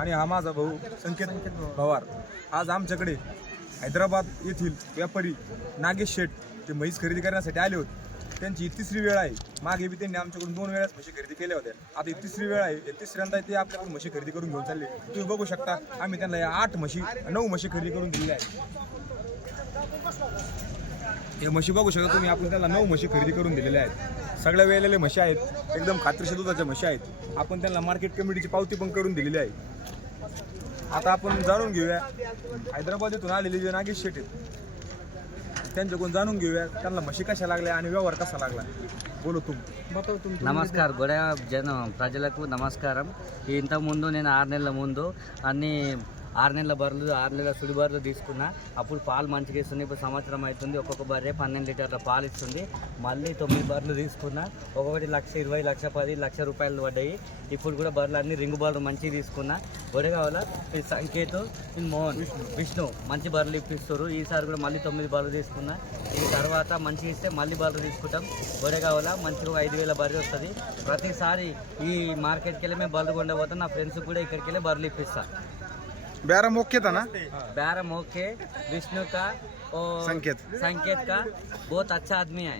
आणि हा माझा भाऊ संकेत पवार. आज आमच्याकडे हैदराबाद येथील व्यापारी नागेश शेठ ते म्हैस खरेदी करण्यासाठी आले होते. त्यांची ही तिसरी वेळ आहे. मागे बी त्यांनी आमच्याकडून 2 वेळाच म्हशी खरेदी केल्या होत्या. आता ही तिसरी वेळ आहे. तिसऱ्यांदा ते आपल्याकडून म्हशी खरेदी करून घेऊन चालले. तुम्ही बघू शकता आम्ही त्यांना या 9 म्हशी खरेदी करून दिलेल्या आहेत. हे म्हशी बघू शकता तुम्ही, आपण त्यांना 9 म्हशी खरेदी करून दिलेल्या आहेत. सगळ्या वेळेलेल्या म्हशी आहेत, एकदम खात्रीशीर दुधाच्या म्हशी आहेत. आपण त्यांना मार्केट कमिटीची पावती पण करून दिलेली आहे. आता आपण जाणून घेऊया हैदराबाद येथून आलेले जे नागेश शेठ आहेत त्यांच्याकडून जाणून घेऊया त्यांना म्हशी कशा लागल्या आणि व्यवहार कसा लागला. बोलो तुम నమస్కారం గొడవ జనం ప్రజలకు నమస్కారం. ఇంత ముందు నేను 6 నెలల ముందు అన్ని 6 నెలల బర్రెలు 6 నెలల సుడి బర్రెలు తీసుకున్నా. అప్పుడు పాలు మంచిగా ఇస్తుంది. ఇప్పుడు సంవత్సరం అవుతుంది. ఒక్కొక్క బర్రె 12 లీటర్ల పాలు ఇస్తుంది. మళ్ళీ 9 బర్రెలు తీసుకున్నా. ఒక్కొక్కటి 1,20,000, 1,10,000, లక్ష రూపాయలు పడ్డాయి. ఇప్పుడు కూడా బర్రెలు అన్ని రింగు బర్రెలు మంచిగా తీసుకున్నా. గొడవ కావాలా ఈ సంకేత్ మోహన్ విష్ణు మంచి బర్రెలు ఇప్పిస్తారు. ఈసారి కూడా మళ్ళీ 9 బర్రెలు తీసుకున్నా. ఈ తర్వాత మంచిగా ఇస్తే మళ్ళీ బర్రెలు తీసుకుంటాం. గొడవ కావాలా మంచిగా 5,000 బర్రె వస్తుంది. ప్రతిసారి ఈ మార్కెట్కి వెళ్ళి మేము బర్రెలు కొండపోతాం. నా ఫ్రెండ్స్ కూడా ఇక్కడికి వెళ్ళి బర్రెలు ఇప్పిస్తా. बेरम ओके था ना? बैरम ओके. विष्णु का और संकेत का बहुत अच्छा आदमी है.